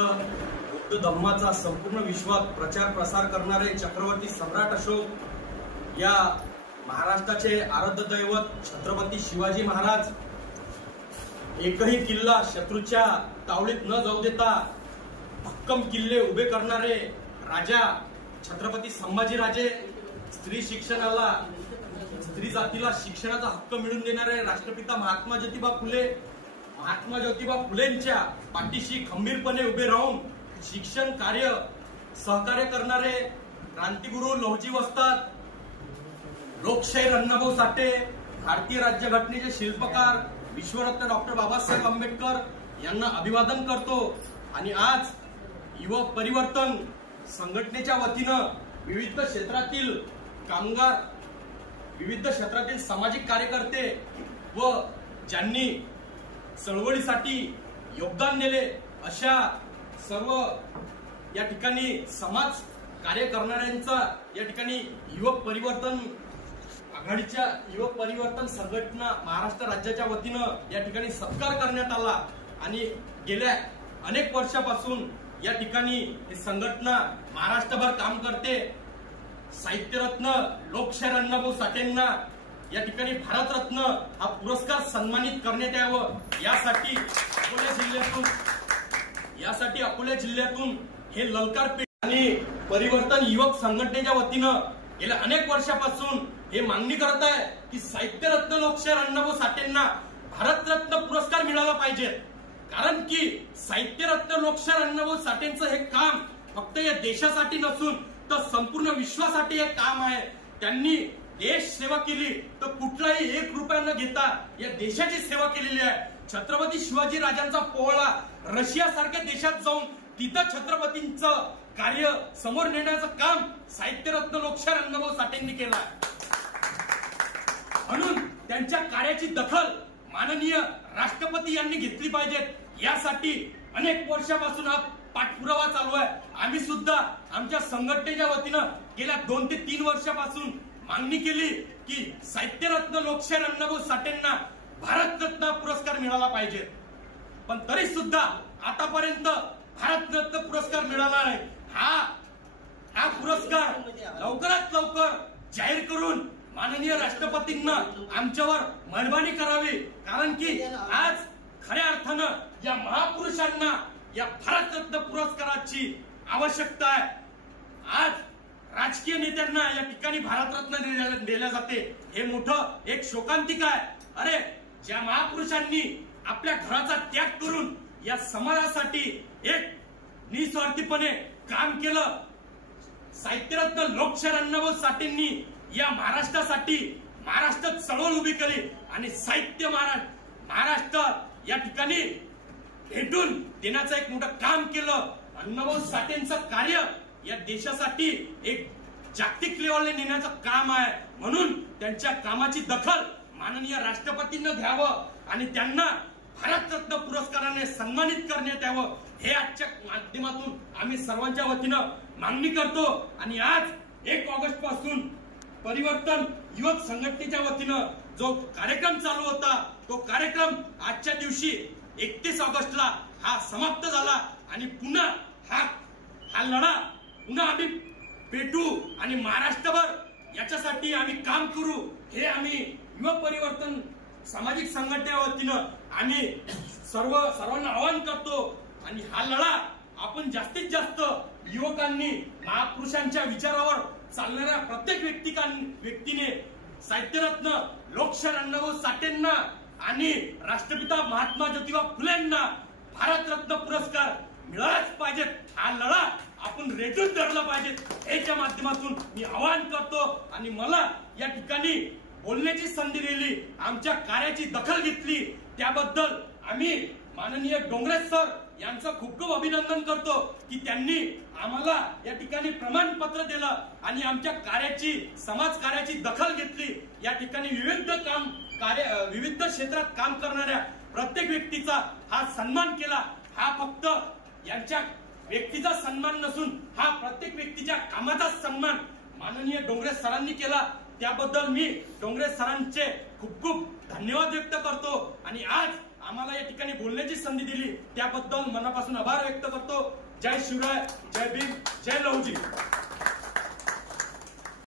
बुद्ध धम्माचा संपूर्ण विश्वात प्रचार प्रसार करणारे चक्रवर्ती सम्राट अशोक या महाराष्ट्राचे आराध्य दैवत छत्रपती शिवाजी महाराज एकही किल्ला शत्रूच्या तावडीत न जाऊ देता भक्कम किल्ले उभे करणारे राजा छत्रपती संभाजीराजे, स्त्री शिक्षणाला स्त्री जातीला शिक्षणाचा हक्क मिळवून देणारे राष्ट्रपिता महात्मा ज्योतिबा फुलेंच्या पाठीशी खंबीरपणे उभे राहून शिक्षण कार्य सहकार्य करणारे क्रांतिगुरु लौहजी वस्ताद, लोकशाहीर अण्णाभाऊ साठे, भारतीय राज्यघटनेचे शिल्पकार विश्वरत्न डॉक्टर बाबासाहेब आंबेडकर यांना अभिवादन करतो। आणि आज युवा परिवर्तन संघटनेच्या वतीनं विविध क्षेत्रातील कामगार, विविध क्षेत्रातील सामाजिक कार्यकर्ते व ज्यांनी चळवळीसाठी योगदान दिले अशा सर्व या ठिकाणी समाज कार्य करणाऱ्यांचा या ठिकाणी युवक परिवर्तन आघाडीच्या युवक परिवर्तन संघटना महाराष्ट्र राज्याच्या वतीनं या ठिकाणी सत्कार करण्यात आला। आणि गेल्या अनेक वर्षापासून या ठिकाणी ही संघटना महाराष्ट्रभर काम करते। साहित्यरत्न लोकशाहीर अण्णाभाऊ साठेंना या ठिकाणी भारतरत्न हा पुरस्कार सन्मानित करण्यात यावं यासाठी अकोला जिल्ह्यातून हे ललकार पेठ आणि परिवर्तन युवक संघटनेच्या वतीनं गेल्या अनेक वर्षापासून हे मागणी करत आहे की साहित्यरत्न लोकशाहीर अण्णाभाऊ साठेंना भारतरत्न पुरस्कार मिळाला पाहिजे। कारण की साहित्यरत्न लोकशाहीर अण्णाभाऊ साठेंचं हे काम फक्त या देशासाठी नसून तर संपूर्ण विश्वासाठी हे काम आहे। त्यांनी देश सेवा केली तर कुठलाही 1 रुपया न घेता या देशाची सेवा केलेली आहे। छत्रपती शिवाजी राजांचा पोवाडा रशिया सारख्या देशात जाऊन तिथं छत्रपतींचं कार्य समोर नेण्याचं काम साहित्यरत्न लोकशाहीर अण्णाभाऊ साठेंनी केलं आहे। म्हणून त्यांच्या कार्याची दखल माननीय राष्ट्रपती यांनी घेतली पाहिजे। यासाठी अनेक वर्षापासून हा पाठपुरावा चालू आहे। आम्ही सुद्धा आमच्या संघटनेच्या वतीनं गेल्या 2 ते 3 वर्षापासून मागणी केली की साहित्यरत्न लोकशाहीर अण्णाभाऊ साठेंना भारतरत्न पुरस्कार मिळाला पाहिजे, पण तरी सुद्धा आतापर्यंत भारतरत्न पुरस्कार मिळाला नाही। हा पुरस्कार लवकरात लवकर जाहीर करून माननीय राष्ट्रपतींना आमच्यावर मेहरबानी करावी। कारण की आज खऱ्या अर्थानं या महापुरुषांना या भारतरत्न पुरस्काराची आवश्यकता आहे। आज राजकीय नेत्यांना या ठिकाणी भारतरत्न दिल्या जाते, हे मोठं एक शोकांतिक आहे। अरे, ज्या महापुरुषांनी आपल्या घराचा त्याग करून या समाजासाठी एक निस्वार्थीपणे काम केलं, साहित्यरत्न लोकशाहीर अण्णाभाऊ साठेंनी या महाराष्ट्रासाठी महाराष्ट्रात चळवळ उभी केली आणि साहित्य महाराष्ट्र या ठिकाणी भेटून देण्याचं एक मोठं काम केलं। अण्णाभाऊ साठेंचं कार्य या देशासाठी एक जागतिक लेवलला नेण्याचं काम आहे। म्हणून त्यांच्या कामाची दखल माननीय राष्ट्रपतींना घ्यावं आणि त्यांना भारतरत्न पुरस्काराने सन्मानित करण्यात यावं, हे आजच्या माध्यमातून आम्ही सर्वांच्या वतीनं मागणी करतो। आणि आज 1 ऑगस्ट पासून परिवर्तन युवक संघटनेच्या वतीनं जो कार्यक्रम चालू होता, तो कार्यक्रम आजच्या दिवशी 31 ऑगस्टला हा समाप्त झाला आणि पुन्हा हा लढा पुन्हा आम्ही पेटू आणि महाराष्ट्रभर याच्यासाठी आम्ही काम करू, हे आम्ही युवा परिवर्तन सामाजिक संघटनेच्या वतीनं आम्ही सर्वांना आवाहन करतो। आणि हा लढा आपण जास्तीत जास्त युवकांनी महापुरुषांच्या विचारावर चालणाऱ्या प्रत्येक व्यक्तीने साहित्यरत्न लोकशाहीर अण्णाभाऊ साठेंना आणि राष्ट्रपिता महात्मा ज्योतिबा फुलेंना भारतरत्न पुरस्कार मिळालाच पाहिजे। हा लढा आपण रेटून धरला पाहिजे, याच्या माध्यमातून मी आवाहन करतो। आणि मला या ठिकाणी बोलण्याची संधी दिली, आमच्या कार्याची दखल घेतली, त्याबद्दल आम्ही माननीय डोंगरे सर यांचं खूप खूप अभिनंदन करतो की त्यांनी आम्हाला या ठिकाणी प्रमाणपत्र दिलं आणि आमच्या कार्याची समाज कार्याची दखल घेतली। या ठिकाणी विविध क्षेत्रात काम करणाऱ्या प्रत्येक व्यक्तीचा हा सन्मान केला। हा फक्त यांच्या व्यक्तीचा सन्मान नसून हा प्रत्येक व्यक्तीच्या कामाचा सन्मान माननीय डोंगरे सरांनी केला। त्याबद्दल मी डोंगरे सरांचे खूप खूप धन्यवाद व्यक्त करतो। आणि आज आम्हाला या ठिकाणी बोलण्याची संधी दिली त्याबद्दल मनापासून आभार व्यक्त करतो। जय शिवराय, जय भीम, जय लहुजी.